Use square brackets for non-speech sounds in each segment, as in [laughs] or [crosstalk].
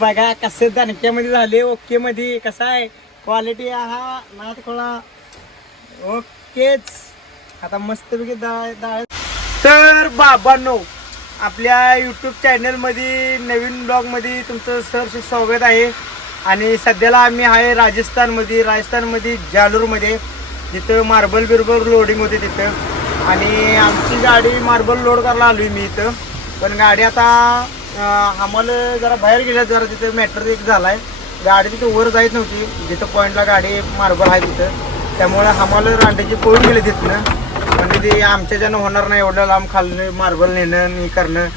बघा कसे दणक्यामध्ये झाले ओके मध्ये कसा आहे? क्वालिटी हा नाथ खोळा. ओकेच. आता मस्तपैकी पैकी डाळ तर बाबांनो आपल्या यूट्यूब चॅनलमध्ये नवीन ब्लॉगमध्ये तुमचं सहर्ष स्वागत आहे. आणि सध्याला आम्ही आहे राजस्थानमध्ये राजस्थानमध्ये जालूरमध्ये. जिथं मार्बल बिरबल लोडिंग होते तिथं. आणि आमची गाडी मार्बल लोड करायला आलोय मी इथं. पण गाडी आता आम्हाला जरा बाहेर गेल्या जरा तिथं मॅटर एक झालाय. गाडी तिथं वर जायच नव्हती. जिथं पॉईंटला गाडी मार्बल आहे तिथं. त्यामुळं आम्हाला रांड्याची पळून गेले तिथनं. म्हणजे ते आमच्या ज्यानं होणार नाही एवढं लांब खाल्लं मार्बल नेणं हे करणं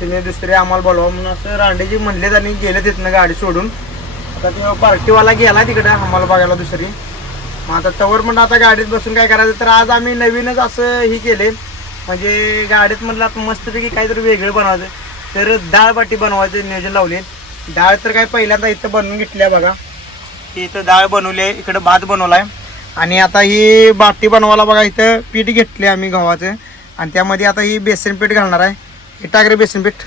तिने दुसरे आम्हाला बोलवा म्हणून असं रांडेजी म्हणलेत आणि गेले तिथनं गाडी सोडून. आता ते पार्टीवाला गेला तिकडं आम्हाला बघायला दुसरी. मग आता तवर म्हणलं आता गाडीत बसून काय करायचं? तर आज आम्ही नवीनच असं हे केले. म्हणजे गाडीत म्हणलं आता मस्तपैकी काहीतरी वेगळं बनवायचं. तर डाळ बाटी बनवायचं नियोजन लावले. डाळ तर काय पहिल्यांदा इथं बनवून घेतली आहे बघा. इथं डाळ बनवली आहे इकडं भात बनवलाय. आणि आता ही बाटी बनवायला बघा इथं पीठ घेतले आम्ही गव्हाचं. आणि त्यामध्ये आता ही बेसन पीठ घालणार आहे. हे टाक रे बेसन पीठ.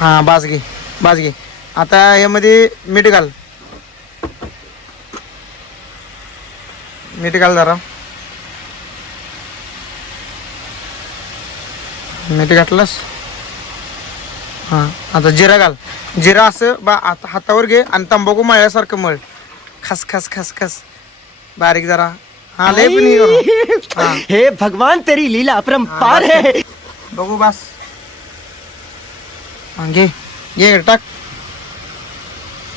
हां बास घे बास घे. आता यामध्ये मीठ घाल. मीठ घाल जरा. मीठ घातलंस? हाँ. आता जिरा घाल. जिरा असं बा आता हातावर घे आणि तंबाखू मळल्यासारखं मळ. खस खस खस खस. बारीक जरा. हा लय पण हे करू. हा. हे भगवान तेरी लीला अपरंपार हाँ, है. बघू बस. हा, घे. घे इकडे टाक.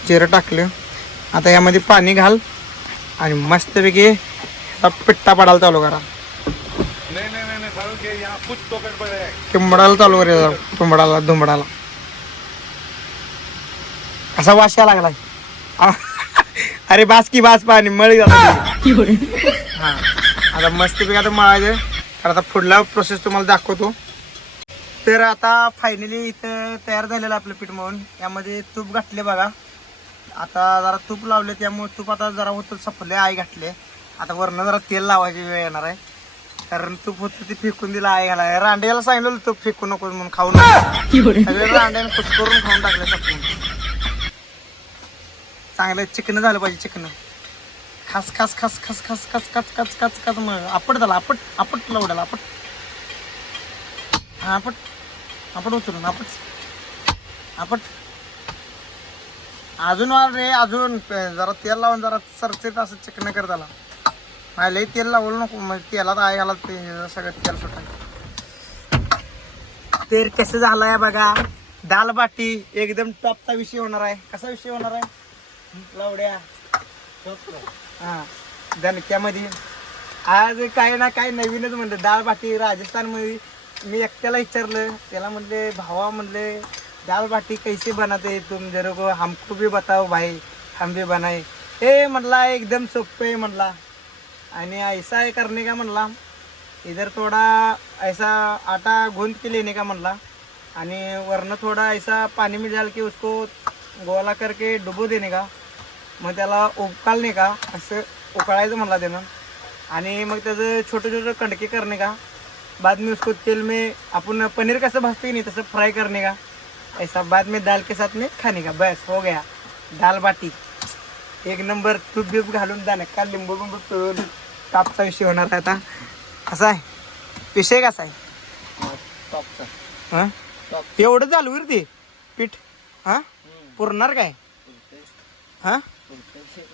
जिरं टाकलं. आता यामध्ये पाणी घाल आणि मस्तपैकी पिट्टा पडायला चालू करा. किंबडाला चालू करा तुंबडाला धुंबडाला. असा वास यायला लागलाय? आ, अरे बास की बास पाणी मळी झाला हा आता मस्तपैकी आता मळायचं तर आता पुढला प्रोसेस तुम्हाला दाखवतो. तर आता फायनली इथं तयार झालेलं आपलं पीठ मळून. यामध्ये तूप घातले बघा. आता जरा तूप लावले त्यामुळे तूप आता जरा होतं सपले आई घातले. आता वरनं जरा तेल लावायची वेळ येणार आहे. कारण तूप होतं ते फेकून दिलं आई घाला. रांड्याला सांगितलं तूप फेकू नको म्हणून खाऊ नको. रांड्याने खुश करून खाऊन टाकले सपून. चांगलं चिकन झालं पाहिजे चिकन. खास खास खास खास खास खास खास खास खास खास मग. आपट झाला आपट आपट लावडाला आपट. हा आपट. आपट उचलून आपट. आपट. अजून वाढ रे अजून. जरा तेल लावून जरा सरचेत असं चिकन कर त्याला लई तेल लावलं नको मग तेलात आहे घाला ते सगळं तेल सुटा तर कसं झालंय बघा दाल बाटी एकदम टॉपचा विषय होणार आहे. कसा विषय होणार आहे? लावड्या. हा दणक्यामध्ये. आज काय ना काय नवीनच म्हणलं दाल बाटी राजस्थानमध्ये. मी एकट्याला विचारलं त्याला म्हणले भावा म्हणले दाल बाटी कैसे बनाते तुम? जरा हमको भी बताओ भाई हम भी बनाय ए म्हणला एकदम सोपं आहे म्हणला. आणि ऐसा हे करणे का म्हणला? इधर थोड़ा ऐसा आटा गूंद के लेने का म्हणला. आणि वरनं थोड़ा ऐसा पानी में डाल उसको गोला करके डुबो देणे का? मग त्याला उकळणे का? असं उकळायचं म्हणला त्यानं. आणि मग त्याचं छोटे छोटे कणके करणे का? बाद में उसको तेल में आपण पनीर कसं भाजते की नाही तसं फ्राय करणे का? ऐसा बाद में दाल के साथ में खाने का. बस हो गया. दाल बाटी. एक नंबर तूप बीप घालून दाणे का लिंबू बिंबू पिळून तापचा विषय होणार आहे आता. असा आहे. विषय कसा आहे? हं? एवढं चालू रे ते. पीठ. हा? पुरणार काय? हा?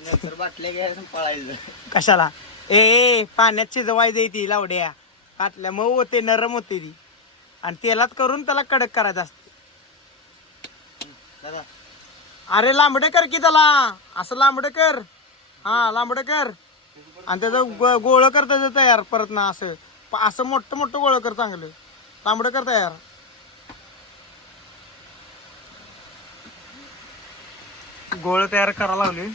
नंतर बाटल्या घ्यायचं पळायचं. कशाला? ए ए पाण्यात शिजवायचं ती लावड्या. पाटल्या मऊ होते नरम होते ती. आणि तेलात करून त्याला कडक करायचं असते. अरे लांबडे कर की त्याला. असं लांबडं कर. हा लांबडं कर. आणि त्याचं गोळ गोळं कर त्याचं तयार परत ना असं. प- असं मोठं मोठं गोळं कर चांगलं. लांबडं कर तयार. गोळ तयार करायला लागले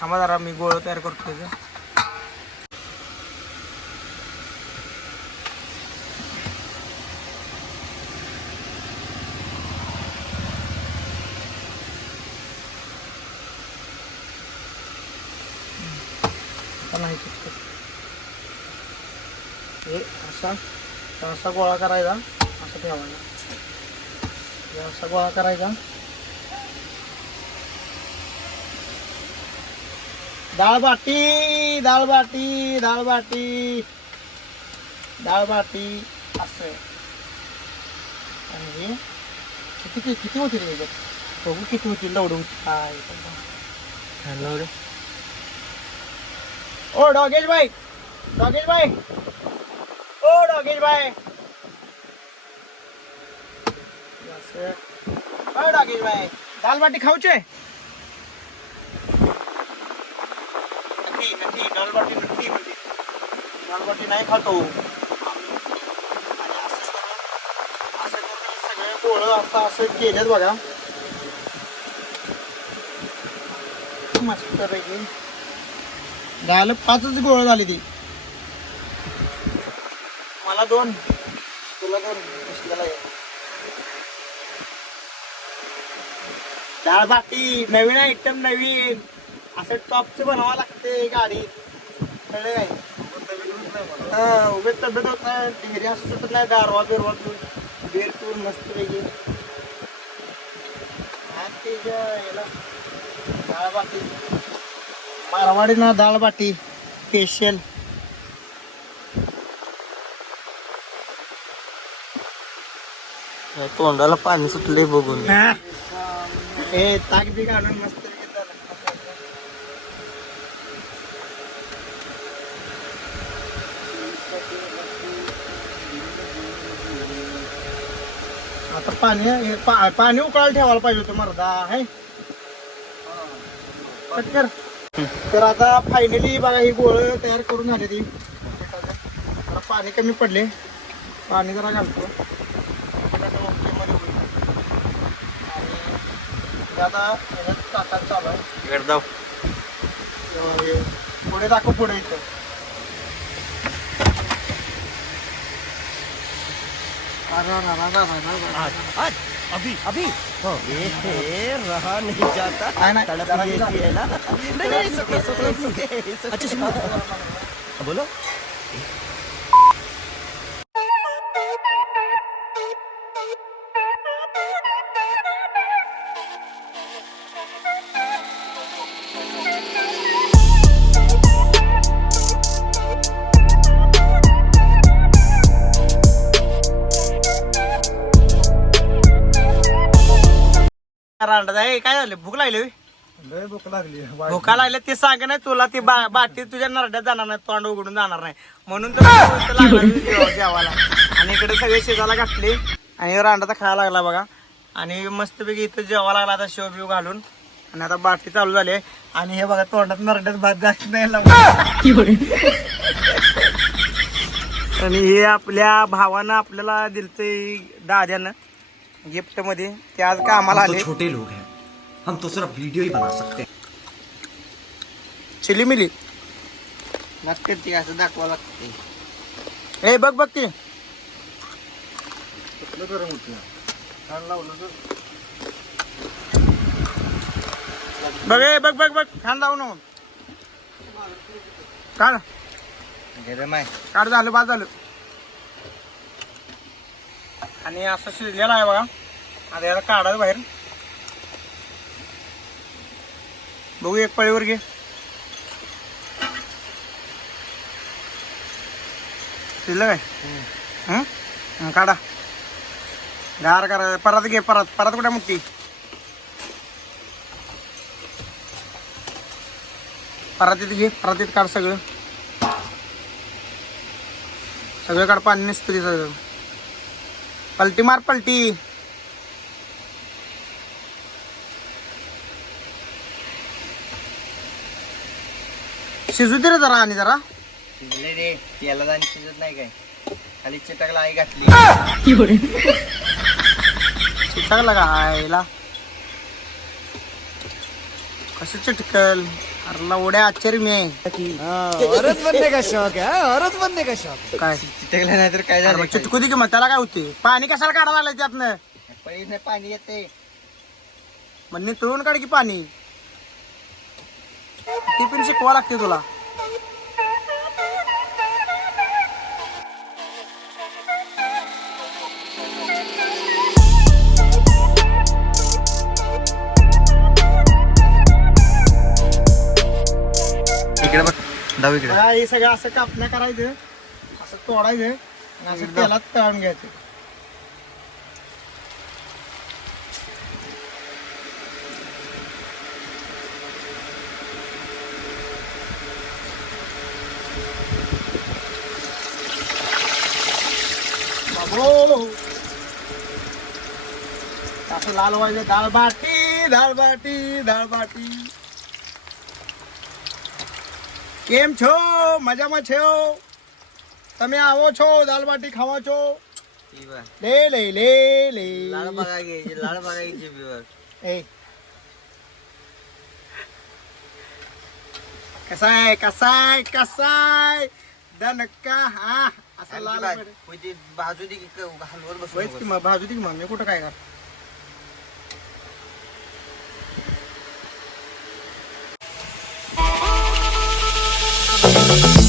थांबा जरा मी गोळ तयार करतो त्याचं. आता नाही चिकटत. हे असा असा गोळा करायचा असा ठेवायचा. असा गोळा करायचा. डाळ बाटी डाळ बाटी डाळ बाटी डाळ बाटी असं. आणि हे किती किती होती रे बघू किती होती लवड होती काय? लवड ओ डॉगेश भाई डॉगेश भाई ओ डॉगेश भाई. ओ दाल बाटी खाऊचे? दाल बाटी नक्की म्हणजे. दाल बाटी नाही खातो. सगळे गोळ आता असं केलेत बघा. मस्त पैकी. झालं पाचच गोळ झाली ती. मला दोन. तुला दोन. डाळ बाटी नवीन आयटम नवीन. असं टॉपचं बनावं लागते गाडी. कळलं नाही उभे तब्येत होत नाही. ढेरी असू शकत नाही गारवा बिरवा पिऊन बेर पिऊन मस्त पैकी. आणि ते याला डाळ बाटी मारवाडी ना डाळ बाटी स्पेशल तोंडाला पाणी सुटले बघून. हे. ताक बी काढून मस्त. आता पाणी हे पा- पाणी उकळायला ठेवायला पाहिजे होतं मर्दा आहे कट कर तर आता फायनली बघा ही गोळ तयार करून झाली ती. जरा पाणी कमी पडले. पाणी जरा घालतो. आता टाकायला चालू आहे. पुढे दाखव पुढे इथं. अरे. अभी अभी. ये रहा नहीं जाता नाही, नाही, तड़प जरा ही जरा. ऐसी है ना नहीं नहीं. अच्छा सुनो बोलो रांडा आहे? काय झालं? भूक लागली होय? लय भूक लागली. भूका लागल्या ते सांग नाही तुला ती बा- बाटी तुझ्या नरड्यात जाणार नाही तोंड उघडून जाणार नाही. म्हणून तर तू [laughs] इथं लागला तू जेव- जेवायला. आणि इकडे सगळे शिजायला घातले. आणि रांडाचा खायला लागला बघा. आणि मस्तपैकी इथं जेवा लागला आता शेव बिव घालून. आणि आता बाटी चालू झाली आहे. आणि हे बघा तोंडात नरड्यात भात जास्त नाही लावला. [laughs] आणि हे आपल्या भावानं आपल्याला दिलतंय दाद्यानं. गिफ्टमध्ये ते आज कामाला हम आले. छोटे लोग हैं। हम तो सिर्फ वीडियो ही बना सकते हैं। चिली मिली. नक्की ती असं दाखवा लागते. ए बघ बघ ते. बघ ए बघ बघ बघ. छान लावू नको काढ. गरम आहे काढ झालं बाद झालं. आणि असं शिजलेलं आहे बघा. आता याला काढायचं बाहेर. बघू एक पळीवर घे. शिजलं काय? हं? काढा. गार करा. परत घे परत. परत कुठे मोठी परत घे. परत काढ सगळं. सगळं काढ. पाणी नसतं सगळं पलटी मार पलटी. शिजू दे रे जरा आणि जरा. शिजले रे याला जाणी शिजत नाही काय. खाली चिटकला आई घातली. चिटकला का आईला? कसं चिटकल? अरे उड्या आश्चर्य मी आहे. औरत बनने का शौक है औरत बनने का शौक काय? चिटकलं नाही तर काय अरे झालं? चिटकू दे की मग त्याला काय होते? पाणी कशाला काढायला लागलं त्यातनं? पळीने पाणी येते. मग नितळून काढ की पाणी. ती पण शिकवा लागते तुला. डावीकडे हे सगळं असं कापण्या करायचं असं तोडायचं आणि असं तेलात तळून घ्यायचं. असं लाल व्हायचं डाळ बाटी डाळ बाटी डाळ बाटी. કેમ છો મજામાં છો તમે આવો છો દાળ બાટી ખાવા છો લે લે લે લે लाळ बघा घ्यायची लाळ बघायची बिवर ए कसा आहे कसा आहे कसा आहे दणका हा असं लाल म्हणजे बाजू दे की क- हलवत बसू व्हायच की नकोस. मग भाजू दे की मग मी कुठं काय कर Bye.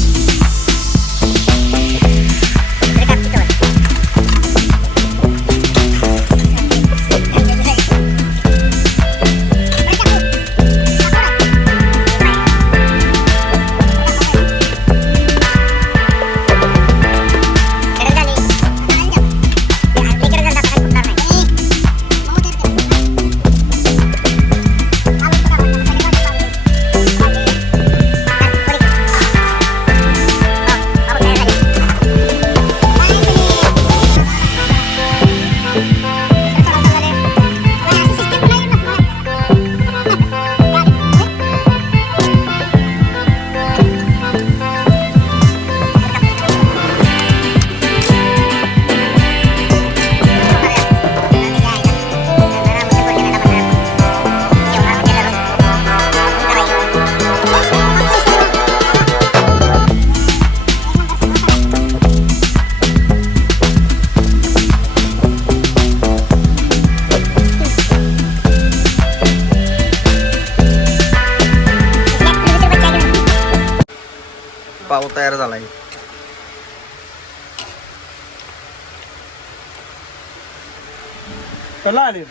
आले.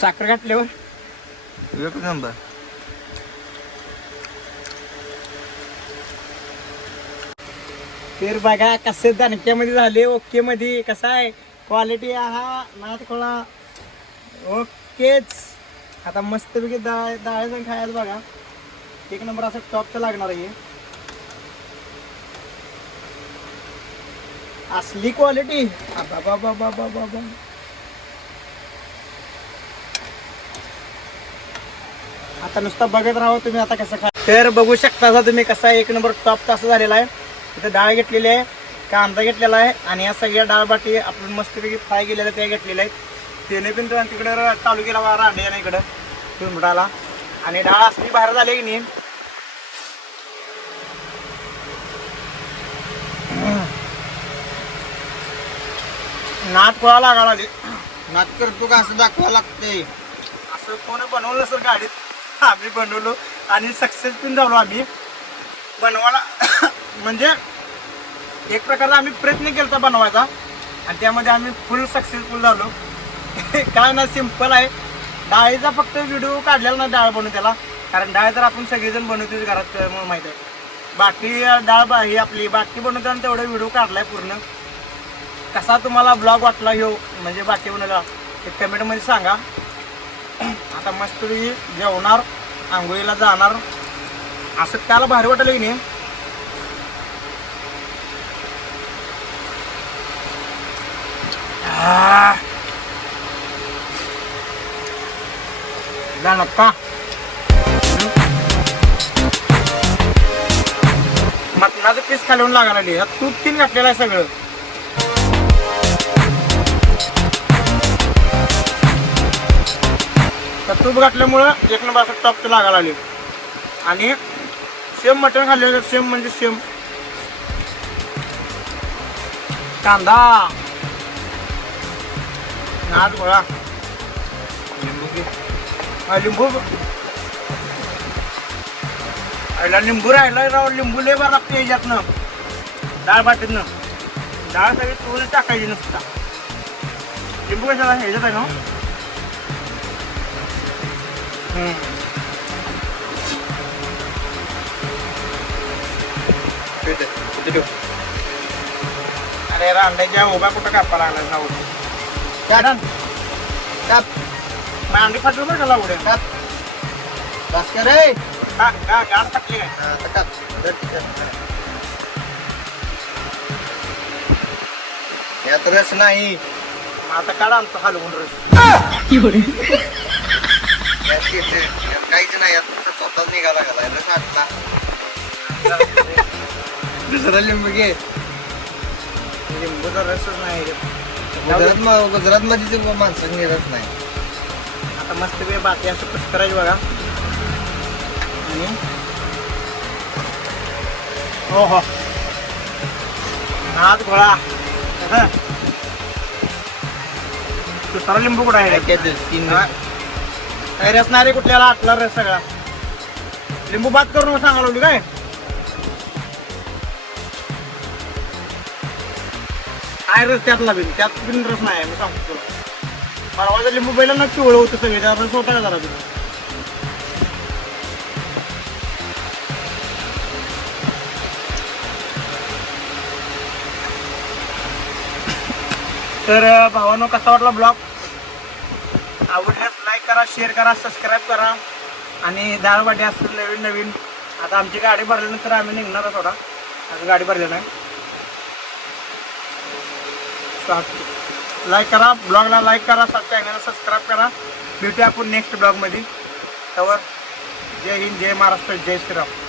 साखर घातल्यावर एक नंबर तर बघा कसे दणक्यामध्ये झाले ओके मध्ये कसा आहे. क्वालिटी हा नाथ खोळा. ओकेच. आता मस्तपैकी डाळ डाळ खायला बघा. एक नंबर असं टॉपचं लागणार आहे. असली क्वालिटी बाबा बाबा बाबा बाबा आता नुसतं बघत राहा तुम्ही आता कसं खा तर बघू शकता तुम्ही कसा एक नंबर टॉप असं झालेला आहे. इथं डाळ घेतलेली आहे कांदा घेतलेला आहे आणि या सगळ्या डाळ बाटी आपण मस्तपैकी फ्राय केलेल्या त्या घेतलेल्या आहेत. त्याने पण तो तिकडं चालू केला बा रांडे ना इकडं पिंपडाला आणि डाळ असली बाहेर झाली की नाही? नात कोळा लागायला लागली. नात करतो का असं दाखवा लागतंय. असं कोण बनवलं सर गाडीत? [laughs] आम्ही बनवलो आणि सक्सेस पण झालो आम्ही. बनवायला [coughs] म्हणजे एक प्रकारचा आम्ही प्रयत्न केला बनवायचा. आणि त्यामध्ये आम्ही फुल सक्सेसफुल झालो. [laughs] काय ना सिंपल आहे. डाळीचा फक्त व्हिडिओ काढलेला ना डाळ बनवू त्याला. कारण डाळ तर आपण सगळेजण बनवतोच घरात म्हणून माहीत आहे. बाकी डाळ बा ही आपली बाकी बनवताना तेवढा व्हिडिओ काढलाय पूर्ण. कसा तुम्हाला ब्लॉग वाटला ह्यो म्हणजे बाकी बनवला ते कमेंटमध्ये सांगा. आता मस्त जेवणार आंघोळीला जाणार. असं त्याला भारी वाटलं की नाही? जाणार का? नक्का मटणाचं पीस खालवून लागायला तूप तीन घातलेलं आहे सगळं. तूप घातल्यामुळं एक नंबर असं टॉपचं लागायला लागले. आणि सेम मटण खाल्लेलं सेम म्हणजे सेम. कांदा. नाच गोळा. लिंबू राहिला लिंबू. लिंबू राहिला राव लिंबू लय बरं लागते याच्यातनं. डाळ भाटीतनं डाळ सगळी चोरी टाकायची नुसता. लिंबू कशाला ह्याच्यात आहे ना? हम्म. इथं इथं ठेव अरे रांड्याच्या उभा कुठं कापा लागला जाऊ काढ काप मग अंडी फाटलं बरं का लावडे काप बस कर रे का का गाड टाकली काय हा, आता काप धर तिथं. यात रस नाही मग आता काढा आमचं हलवून रस यात ते- यात काहीच नाही स्वतःच निघाला घालाय रस आटला दुसरा लिंबू घे. लिंबूचा रसच नाही. गुजरात गुजरात मध्ये माणसं निघत नाही. आता मस्त वेळ बाकी असं कसं करायचं बघा. आणि? हो हो नाद घोळा. दुसरा लिंबू कुठं आहे? तीन हा. काय रस नाही रे कुठल्याला आटला रस सगळा. लिंबू बात करून सांगा लावली काय? काय रस त्यातला बिन? त्यात बिन रस नाही मी सांगतो तुला. जर लिंबू पहिल्यांदा पिवळं होतं सगळे त्यात रस होता का जरा तुला? तर भावानो कसा वाटला ब्लॉग? आवडल्यास करा शेअर करा सबस्क्राईब करा. आणि दाळवाटी असतील नवीन नवीन. आता आमची गाडी भरल्यानंतर आम्ही निघणार थोडा आता. गाडी भरली नाही लाईक करा ब्लॉगला लाईक करा चॅनलला सबस्क्राईब करा. भेटूया आपण नेक्स्ट ब्लॉगमध्ये त्यावर जय हिंद जय महाराष्ट्र जय श्रीराम.